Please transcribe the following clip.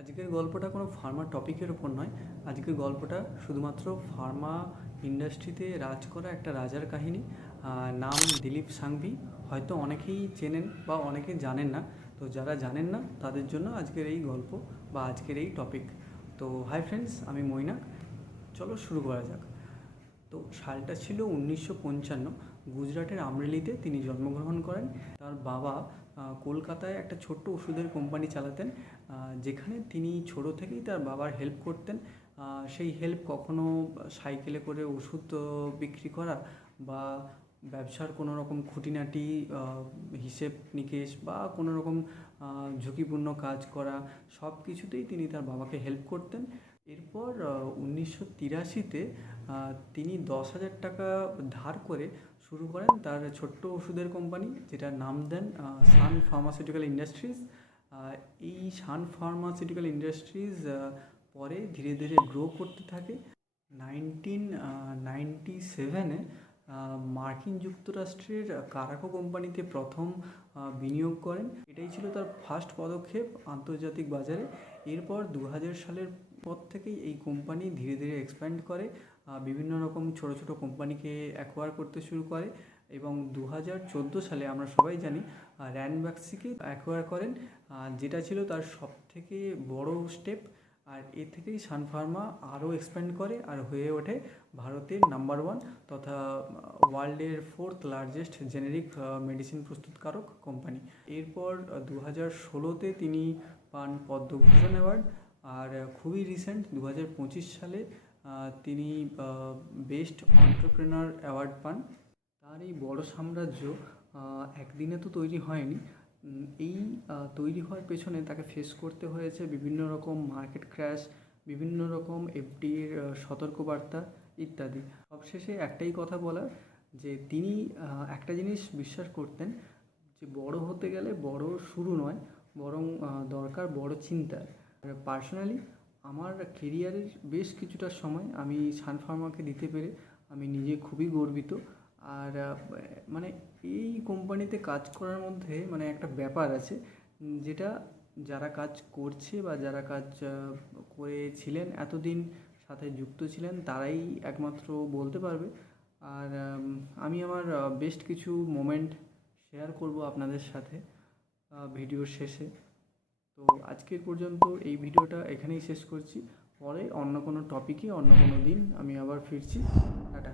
আজকের গল্পটা কোনো ফার্মা টপিকের ওপর নয়। আজকের গল্পটা শুধুমাত্র ফার্মা ইন্ডাস্ট্রিতে রাজ করা একটা রাজার কাহিনী। নাম দিলীপ সাংভি। হয়তো অনেকেই চেনেন বা অনেকে জানেন না। তো যারা জানেন না তাদের জন্য আজকের এই গল্প বা আজকের এই টপিক। তো হাই ফ্রেন্ডস, আমি মৈনাক। চলো শুরু করা যাক। তো সালটা ছিল 1955। গুজরাটের আমরেলিতে তিনি জন্মগ্রহণ করেন। তার বাবা কলকাতায় একটা ছোট্ট ওষুধের কোম্পানি চালাতেন, যেখানে তিনি ছোটো থেকেই তার বাবার হেল্প করতেন। সেই হেল্প কখনো সাইকেলে করে ওষুধ বিক্রি করা বা ব্যবসার কোনো রকম খুঁটিনাটি হিসেব নিকেশ বা কোনো রকম ঝুঁকিপূর্ণ কাজ করা, সব কিছুতেই তিনি তার বাবাকে হেল্প করতেন। এরপর 1983-তে তিনি 10,000 টাকা ধার করে শুরু করেন তার ছোট্ট ওষুধের কোম্পানি, যেটার নাম দেন সান ফার্মাসিউটিক্যাল ইন্ডাস্ট্রিজ। এই সান ফার্মাসিউটিক্যাল ইন্ডাস্ট্রিজ পরে ধীরে ধীরে গ্রো করতে থাকে। 1997-এ মার্কিন যুক্তরাষ্ট্রের কারাকো কোম্পানিতে প্রথম বিনিয়োগ করেন। এটাই ছিল তার ফার্স্ট পদক্ষেপ আন্তর্জাতিক বাজারে। এরপর 2000 সালের পর থেকেই এই কোম্পানি ধীরে ধীরে এক্সপ্যান্ড করে, বিভিন্ন রকম ছোট ছোট কোম্পানিকে অ্যাকোয়ার করতে শুরু করে এবং 2014 সালে আমরা সবাই জানি র্যানব্যাক্সিকে অ্যাকোয়ার করেন, যেটা ছিল তার সবথেকে বড় স্টেপ। আর এ থেকেই সান ফার্মা আরও এক্সপ্যান্ড করে আর হয়ে ওঠে ভারতের নাম্বার 1 তথা ওয়ার্ল্ডের 4th লার্জেস্ট জেনেরিক মেডিসিন প্রস্তুতকারক কোম্পানি। এরপর 2016-তে তিনি পান পদ্মভূষণ অ্যাওয়ার্ড। আর খুবই রিসেন্ট 2025 সালে তিনি বেস্ট এন্টারপ্রেনার অ্যাওয়ার্ড পান। তার এই বড় সাম্রাজ্য একদিনে তো তৈরি হয়নি। এই তৈরি হওয়ার পেছনে তাকে ফেস করতে হয়েছে বিভিন্ন রকম মার্কেট ক্র্যাশ, বিভিন্ন রকম এফডির সতর্কবার্তা ইত্যাদি। সবশেষে একটাই কথা বলার, যে তিনি একটা জিনিস বিশ্বাস করতেন, যে বড় হতে গেলে বড় শুরু নয়, বরং দরকার বড় চিন্তা। পার্সোনালি আমার কেরিয়ারের বেশ কিছুটা সময় আমি সান ফার্মাকে দিতে পেরে আমি নিজে খুবই গর্বিত। আর মানে এই কোম্পানিতে কাজ করার মধ্যে মানে একটা ব্যাপার আছে, যেটা যারা কাজ করছে বা যারা কাজ করেছিলেন এতদিন সাথে যুক্ত ছিলেন তারাই একমাত্র বলতে পারবে। আর আমি আমার বেস্ট কিছু মোমেন্ট শেয়ার করব আপনাদের সাথে ভিডিওর শেষে। তো আজকের পর্যন্ত এই ভিডিওটা এখানেই শেষ করছি। পরে অন্য কোনো টপিকে অন্য কোনো দিন আমি আবার ফিরছি। টাটা।